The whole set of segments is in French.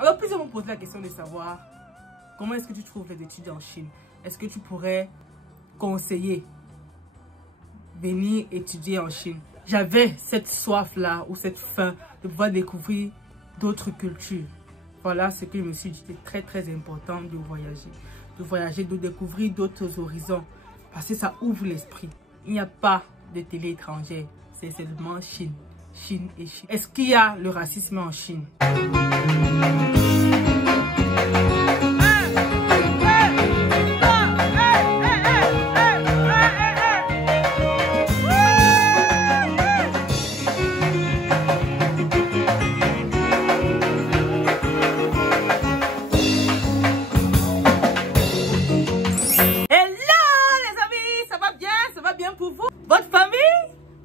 Alors, plusieurs m'ont posé la question de savoir comment est-ce que tu trouves les études en Chine. Est-ce que tu pourrais conseiller venir étudier en Chine? J'avais cette soif-là ou cette faim de pouvoir découvrir d'autres cultures. Voilà ce que je me suis dit. C'était très très important de voyager, de découvrir d'autres horizons. Parce que ça ouvre l'esprit. Il n'y a pas de télé étrangère. C'est seulement Chine. Chine et Chine. Est-ce qu'il y a le racisme en Chine?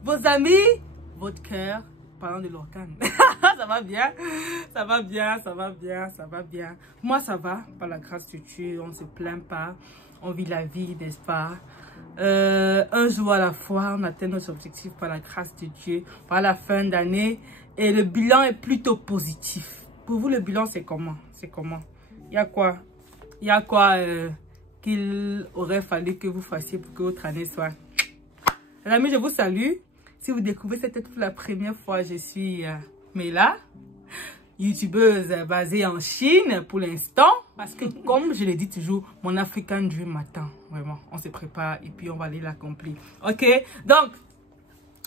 Vos amis, votre cœur, parlant de l'organe. Ça va bien, ça va bien, ça va bien, ça va bien. Moi, ça va, par la grâce de Dieu, on ne se plaint pas, on vit la vie, n'est-ce pas? Un jour à la fois, on atteint nos objectifs par la grâce de Dieu, par la fin d'année, et le bilan est plutôt positif. Pour vous, le bilan, c'est comment? C'est comment? Il y a quoi? Il y a quoi qu'il aurait fallu que vous fassiez pour que votre année soit... Les amis, je vous salue. Si vous découvrez cette tête pour la première fois, je suis Mela, youtubeuse basée en Chine pour l'instant. Parce que comme je le dis toujours, mon African Dream m'attend. Vraiment, on se prépare et puis on va aller l'accomplir. Ok, donc,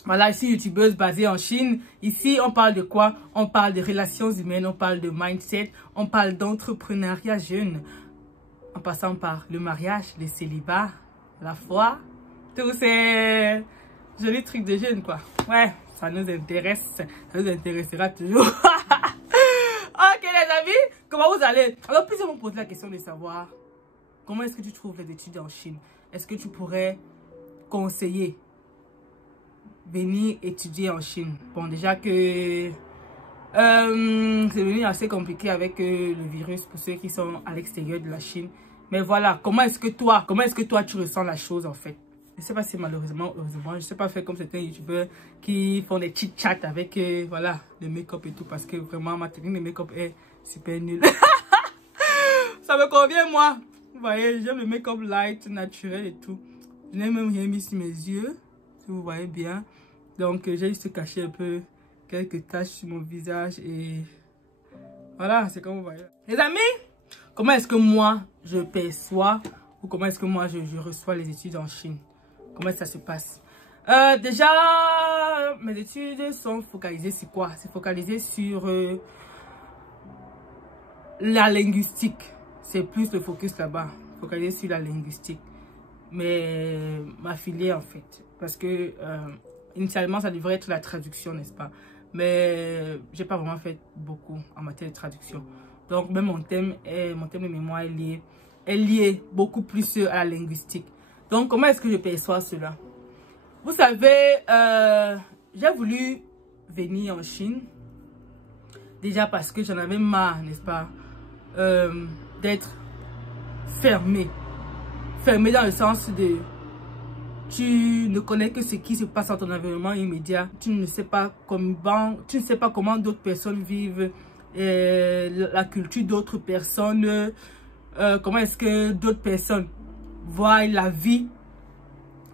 voilà, ici youtubeuse basée en Chine. Ici, on parle de quoi? On parle de relations humaines, on parle de mindset, on parle d'entrepreneuriat jeune. En passant par le mariage, le célibat, la foi, tous ces jolis trucs de jeunes, quoi. Ouais, ça nous intéresse. Ça nous intéressera toujours. Ok, les amis, comment vous allez? Alors, plusieurs m'ont posé la question de savoir comment est-ce que tu trouves les études en Chine. Est-ce que tu pourrais conseiller venir étudier en Chine? Bon, déjà que c'est devenu assez compliqué avec le virus pour ceux qui sont à l'extérieur de la Chine. Mais voilà, comment est-ce que toi tu ressens la chose en fait? Je ne sais pas si malheureusement, heureusement, je ne sais pas faire comme certains youtubeurs qui font des chit-chats avec voilà, le make-up et tout. Parce que vraiment, ma technique de make-up est super nulle. Ça me convient, moi. Vous voyez, j'aime le make-up light, naturel et tout. Je n'ai même rien mis sur mes yeux, si vous voyez bien. Donc, j'ai juste caché un peu quelques taches sur mon visage. Et voilà, c'est comme vous voyez. Les amis, comment est-ce que moi, je perçois ou comment est-ce que moi, je reçois les études en Chine? Comment ça se passe? Déjà, mes études sont focalisées sur quoi? C'est focalisé sur la linguistique. C'est plus le focus là-bas. Focalisé sur la linguistique. Mais ma filière en fait. Parce que initialement, ça devrait être la traduction, n'est-ce pas? Mais j'ai pas vraiment fait beaucoup en matière de traduction. Donc, même mon thème de mémoire est lié beaucoup plus à la linguistique. Donc, comment est-ce que je perçois cela? Vous savez, j'ai voulu venir en Chine. Déjà parce que j'en avais marre, n'est-ce pas? D'être fermé. Fermé dans le sens de... Tu ne connais que ce qui se passe dans ton environnement immédiat. Tu ne sais pas comment d'autres personnes vivent la culture d'autres personnes. Comment est-ce que d'autres personnes voient la vie.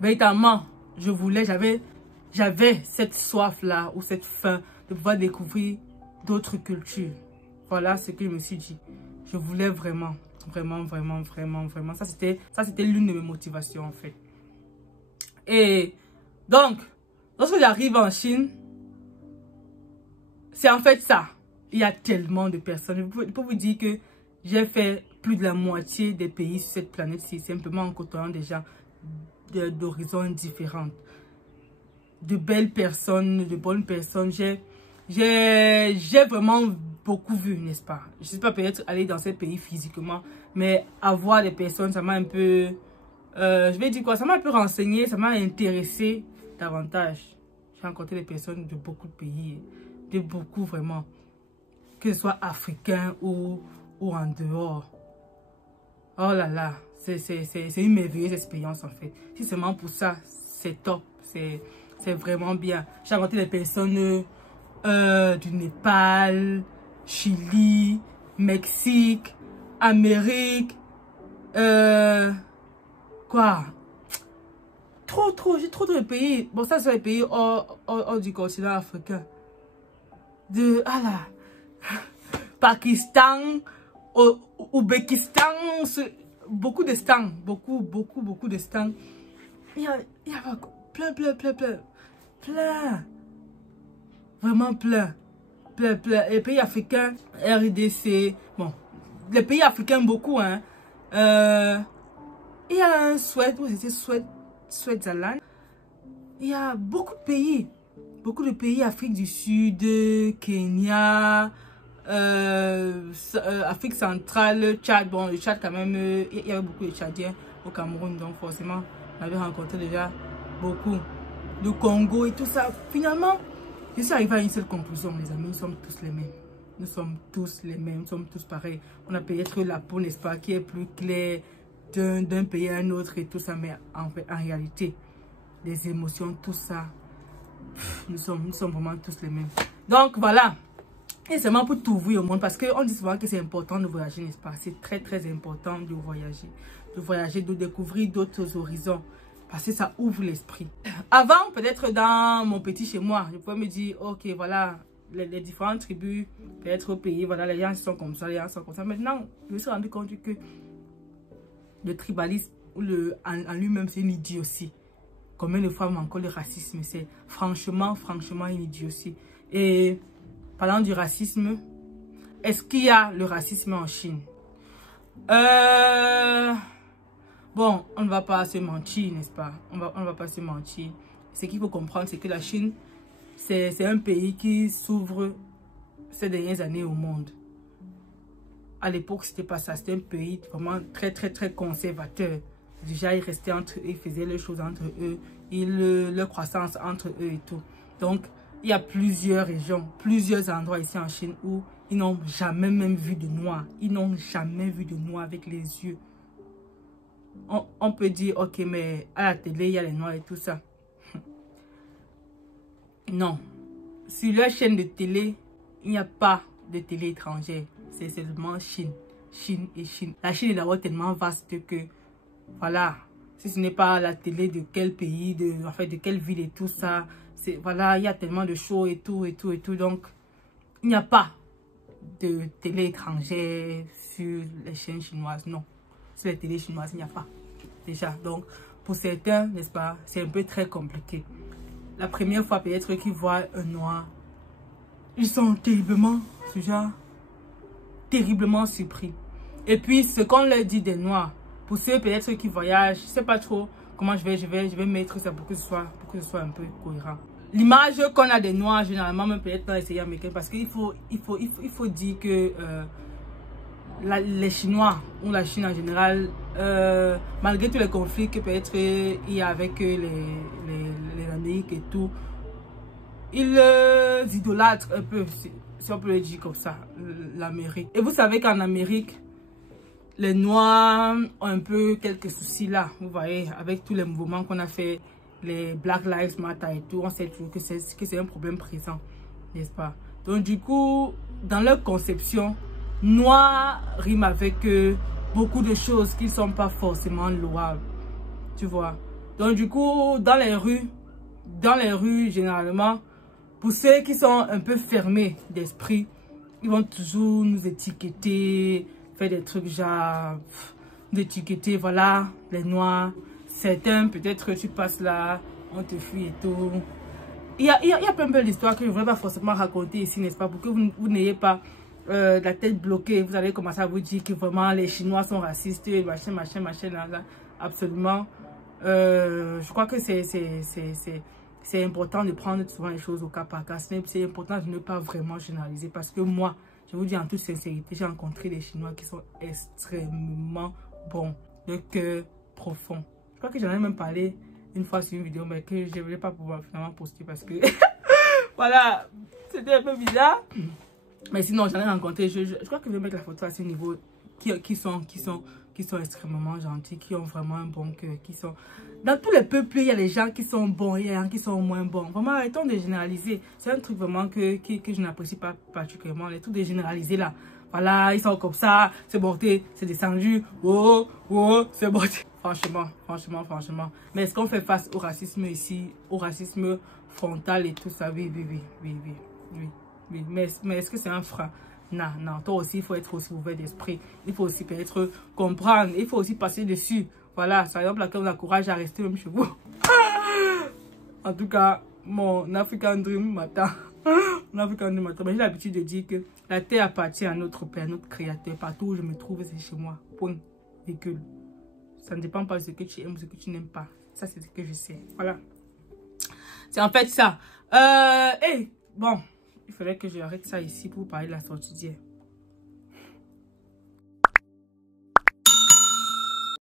Véritablement, j'avais cette soif-là ou cette faim de pouvoir découvrir d'autres cultures. Voilà ce que je me suis dit. Je voulais vraiment. Ça, c'était l'une de mes motivations, en fait. Et donc, lorsque j'arrive en Chine, c'est en fait ça. Il y a tellement de personnes. Je peux vous dire que j'ai fait plus de la moitié des pays sur cette planète-ci, simplement en côtoyant des gens d'horizons différents. De belles personnes, de bonnes personnes. J'ai vraiment beaucoup vu, n'est-ce pas? Je ne sais pas peut-être aller dans ces pays physiquement, mais avoir des personnes, ça m'a un peu... je vais dire quoi? Ça m'a un peu renseigné, ça m'a intéressé davantage. J'ai rencontré des personnes de beaucoup de pays, de beaucoup vraiment. Que ce soit africain ou en dehors. Oh là là, c'est une merveilleuse expérience en fait. Si seulement pour ça, c'est top. C'est vraiment bien. J'ai rencontré des personnes du Népal, Chili, Mexique, Amérique, quoi? J'ai trop de pays. Bon, ça, c'est les pays hors du continent africain. Ah là, Pakistan, Ouzbékistan, beaucoup de stands, beaucoup de stands. Il y a plein, vraiment plein. Les pays africains, RDC, bon, les pays africains beaucoup, hein. Il y a un Suède, vous étiez Switzerland. Il y a beaucoup de pays, Afrique du Sud, Kenya, Afrique centrale, Tchad. Bon, le Tchad quand même, il y avait beaucoup de Tchadiens au Cameroun, donc forcément, on avait rencontré déjà beaucoup. Le Congo et tout ça. Finalement, je suis arrivé à une seule conclusion, les amis, nous sommes tous les mêmes. Nous sommes tous les mêmes, nous sommes tous pareils. On a peut-être la peau, n'est-ce pas, qui est plus claire d'un pays à un autre et tout ça, mais en réalité, les émotions, tout ça, nous sommes vraiment tous les mêmes. Donc voilà, et c'est vraiment pour tout ouvrir au monde, parce qu'on dit souvent que c'est important de voyager, n'est-ce pas? C'est très important de voyager, de découvrir d'autres horizons, parce que ça ouvre l'esprit. Avant, peut-être dans mon petit chez moi, je pouvais me dire, ok, voilà, les différentes tribus, peut-être au pays, voilà, les gens sont comme ça, les gens sont comme ça. Maintenant, je me suis rendu compte que le tribalisme en lui-même, c'est une idiotie. Combien de fois encore le racisme, c'est franchement une idiotie. Et parlant du racisme, est-ce qu'il y a le racisme en Chine? Bon, on ne va pas se mentir, n'est-ce pas? On ne va pas se mentir. Ce qu'il faut comprendre, c'est que la Chine, c'est un pays qui s'ouvre ces dernières années au monde. À l'époque, c'était pas ça. C'était un pays vraiment très conservateur. Déjà, ils restaient entre eux, ils faisaient les choses entre eux, leur croissance entre eux et tout. Donc, il y a plusieurs régions, plusieurs endroits ici en Chine où ils n'ont jamais même vu de noir. Ils n'ont jamais vu de noir avec les yeux. On peut dire, ok, mais à la télé, il y a les noirs et tout ça. Non. Sur leur chaîne de télé, il n'y a pas de télé étrangère. C'est seulement Chine. Chine et Chine. La Chine est d'abord tellement vaste que, voilà, si ce n'est pas la télé de quel pays, en fait, de quelle ville et tout ça, voilà, il y a tellement de shows et tout. Donc, il n'y a pas de télé étrangère sur les chaînes chinoises. Non. Sur les télés chinoises, il n'y a pas. Déjà. Donc, pour certains, n'est-ce pas, c'est un peu très compliqué. La première fois, peut-être qu'ils voient un noir, ils sont terriblement surpris. Et puis, ce qu'on leur dit des noirs, pour ceux peut-être qui voyagent, je ne sais pas trop comment je vais mettre ça pour que ce soit un peu cohérent. L'image qu'on a des noirs, généralement, même peut-être dans les séries américaines, parce qu'il faut dire que les Chinois, ou la Chine en général, malgré tous les conflits que peut-être il y a avec les Amériques et tout, ils idolâtrent un peu, si on peut le dire comme ça, l'Amérique. Et vous savez qu'en Amérique, les Noirs ont un peu quelques soucis là, vous voyez, avec tous les mouvements qu'on a fait, les Black Lives Matter et tout, on sait toujours que c'est un problème présent, n'est-ce pas? Donc du coup, dans leur conception, noir rime avec beaucoup de choses qui ne sont pas forcément louables, tu vois. Donc du coup, dans les rues généralement, pour ceux qui sont un peu fermés d'esprit, ils vont toujours nous étiqueter, faire des trucs genre, d'étiqueter, voilà, les noirs. Certains, peut-être tu passes là, on te fuit et tout. Il y a plein d'histoires que je ne voudrais pas forcément raconter ici, n'est-ce pas, pour que vous n'ayez pas la tête bloquée. Vous allez commencer à vous dire que vraiment les Chinois sont racistes, machin, là, absolument. Je crois que c'est important de prendre souvent les choses au cas par cas. C'est important de ne pas vraiment généraliser, parce que moi, je vous dis en toute sincérité, j'ai rencontré des Chinois qui sont extrêmement bons, de cœur profond. Je crois que j'en ai même parlé une fois sur une vidéo, mais que je ne voulais pas pouvoir finalement poster parce que voilà, c'était un peu bizarre. Mais sinon, j'en ai rencontré, je crois que je vais mettre la photo à ce niveau, qui sont extrêmement gentils, qui ont vraiment un bon cœur, qui sont... Dans tous les peuples, il y a des gens qui sont bons, il y a des gens qui sont moins bons. Vraiment, arrêtons de généraliser. C'est un truc vraiment que je n'apprécie pas particulièrement, les trucs de généraliser là. Voilà, ils sont comme ça, c'est monté, c'est descendu, oh, oh, c'est monté. Franchement. Mais est-ce qu'on fait face au racisme ici, au racisme frontal et tout ça? Oui. Mais est-ce que c'est un frein? Non. Toi aussi, il faut être aussi ouvert d'esprit. Il faut aussi peut-être comprendre. Il faut aussi passer dessus. Voilà, par exemple, laquelle on encourage à rester même chez vous. En tout cas, mon African Dream m'attend. Mais j'ai l'habitude de dire que la terre appartient à notre Père, notre Créateur. Partout où je me trouve, c'est chez moi. Point. Virgule. Ça ne dépend pas de ce que tu aimes ou ce que tu n'aimes pas. Ça, c'est ce que je sais. Voilà. C'est en fait ça. Bon, il fallait que j'arrête ça ici pour parler de la sortie d'hier.